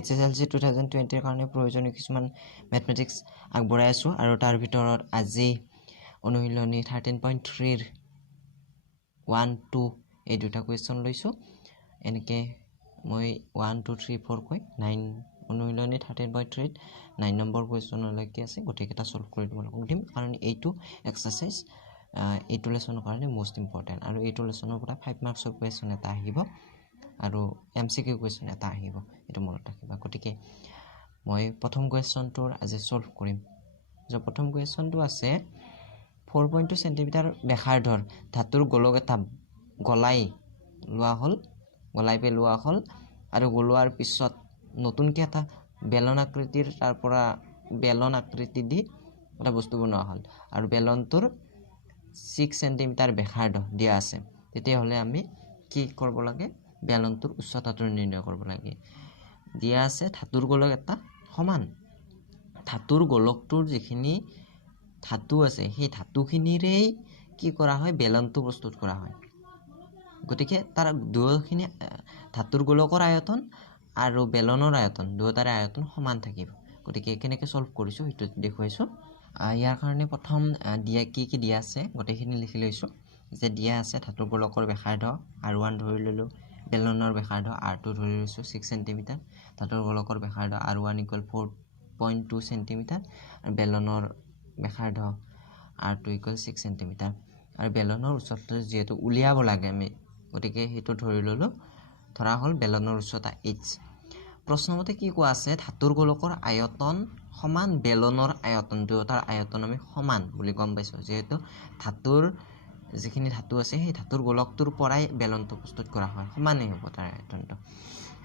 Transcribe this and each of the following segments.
HSLC 2020 কাৰণে প্ৰয়োজনীয় কিছুমান ম্যাথমেটিক্স আগবঢ়াই আছো আৰু তাৰ ভিতৰত আজি অনুশীলনী 13.3 ৰ 1 2 এই দুটা কোৱেশ্চন লৈছো এনেকে মই 1 2 3 4 কৈ 9 অনুশীলনী 13.3 ত 9 নম্বৰ কোৱেশ্চনলৈকে আছে গটেকেটা সলভ কৰি তোমালোকক দিম কাৰণ এইটো এক্সাৰসাইজ এইটো লেসনৰ কাৰণে মোস্ট ইম্পৰ্টেন্ট আৰু এইটো লেসনৰ পৰা 5 মাৰ্কছৰ কোৱেশ্চন এটা আহিব আৰু MCQ কোৱেশ্চন এটা আহিব এটো মনত ৰাখিবা গটিকে মই প্ৰথম কোৱেশ্চনটোৰ আজি সলভ কৰিম যে প্ৰথম কোৱেশ্চনটো আছে 4.2 সেন্টিমিটাৰ ব্যাসাৰ্ধৰ ধাতুৰ গোলক এটা গলাই পেলোৱা হল আৰু গলোৱাৰ পিছত নতুনকৈ এটা বেলন আকৃতিৰ তাৰ পৰা বেলন আকৃতি দি এটা বস্তু বনোৱা হল আৰু বেলনটোৰ 6 সেন্টিমিটাৰ ব্যাসাৰ্ধ দিয়া আছে তেতিয়া হলে আমি কি কৰিব লাগে বেলনটোৰ উচ্চতাটো নিৰ্ণয় কৰিব লাগে দিয়া আছে ধাতুৰ গোলক এটা সমান ধাতুৰ গোলকটোৰ যিখিনি ধাতু আছে সেই ধাতুখিনিৰেই কি কৰা হয় বেলনটো প্ৰস্তুত কৰা হয় গতিকে তাৰ দুয়োখিনি ধাতুৰ গোলকৰ আয়তন আৰু বেলনৰ আয়তন দুয়োটাৰে আয়তন সমান থাকিব গতিকে কেনেকৈ সলভ কৰিছো হেতু দেখুৱাইছো ইয়াৰ কাৰণে প্ৰথম দিয়া কি দিয়া আছে গটেখিনি লিখি লৈছো যে দিয়া আছে ধাতুৰ গোলকৰ ব্যাসাৰ্ধ r1 ধৰি ললো বেলনৰ ব্যাসাৰ্ধ r2 ধৰি লৈছো 6 সেন্টিমিটাৰ ধাতুৰ গোলকৰ ব্যাসাৰ্ধ r1 4.2 সেন্টিমিটাৰ আৰু বেলনৰ ব্যাসাৰ্ধ r2 6 সেন্টিমিটাৰ আৰু বেলনৰ উচ্চতা যেহেতু উলিয়াব লাগে আমি গতিকে হেতু ধৰি ললো ধৰা হল বেলনৰ উচ্চতা h প্ৰশ্নমতে কি কোৱা আছে ধাতুৰ গোলকৰ আয়তন সমান বেলনৰ আয়তন দুয়োটাৰ আয়তন আমি সমান বুলি গম পাইছো যেহেতু ধাতুৰ যিখিনি ধাতু আছে সেই ধাতুৰ গোলকটোৰ পৰাই বেলনটো প্ৰস্তুত কৰা হয় সমানেই হ'ব তাৰ আয়তনটো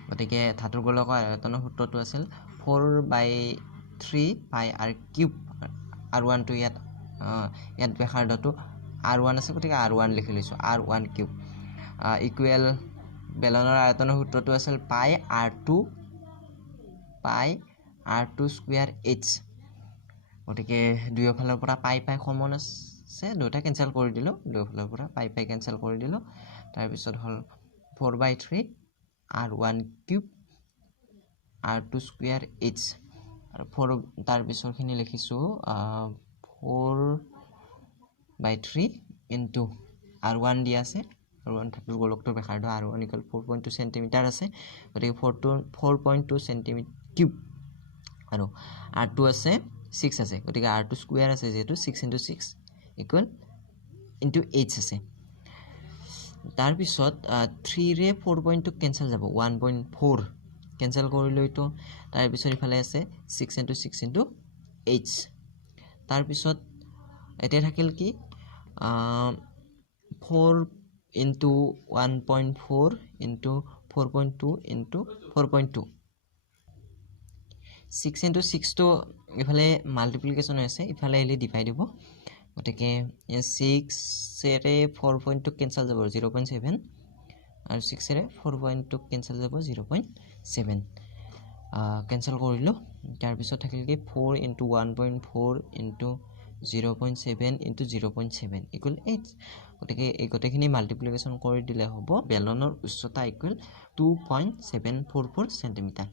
গতিকে ধাতুৰ গোলকৰ আয়তনৰ সূত্ৰটো আছিল 4/3 পাই r কিউব r1 টো ইয়াত ব্যাসাৰ্ধটো r1 আছে গতিকে r1 লিখি লৈছো r1 কিউব ইকুৱেল বেলনৰ আয়তনৰ সূত্ৰটো আছিল পাই r2 স্কয়াৰ h গতিকে দুয়োফালৰ পৰা পাই কমন আছে দুটা কেনসেল কৰি দিলো দুয়োফালৰ পৰা পাই কেনসেল কৰি দিলো তাৰ পিছত হল 4/3 r1 cube r2 square h আৰু 4 তাৰ পিছৰখিনি লিখিছো 4/3 ইনটু r1 দিয়া আছে r1 ধাতুৰ গোলকটোৰ ব্যাসাৰ্ধ r1 4.2 সেন্টিমিটাৰ আছে গতিকে 4.2 সেন্টিমিটাৰ কিউব আৰু r2 আছে 6 আছে গতিকে r2 স্কয়াৰ আছে যেটো 6 * 6 * h আছে তাৰ পিছত 3 ৰে 4.2 কেনসেল যাব 1.4 কেনসেল কৰিলৈ তো তাৰ পিছত ইফালে আছে 6 * 6 * h তাৰ পিছত এতিয়া থাকিল কি 4 into 1.4 into 4.2 into 4.2 6 into 6 to ইফালে মাল্টিপ্লিকেশন আছে ইফালে এলি ডিভাইড হ'ব গতিকে 6 এৰে 4.2 কেনসেল যাব 0.7 আৰু 6 এৰে 4.2 কেনসেল যাব 0.7 কেনসেল কৰিলো তাৰ পিছত থাকিল কি 4 into 1.4 into 0.7 into 0.7 equal 8 গতিকে এই গটেখিনি মাল্টিপ্লিকেশন কৰি দিলে হ'ব বেলনৰ উচ্চতা ইকুৱেল 2.744 সেন্টিমিটাৰ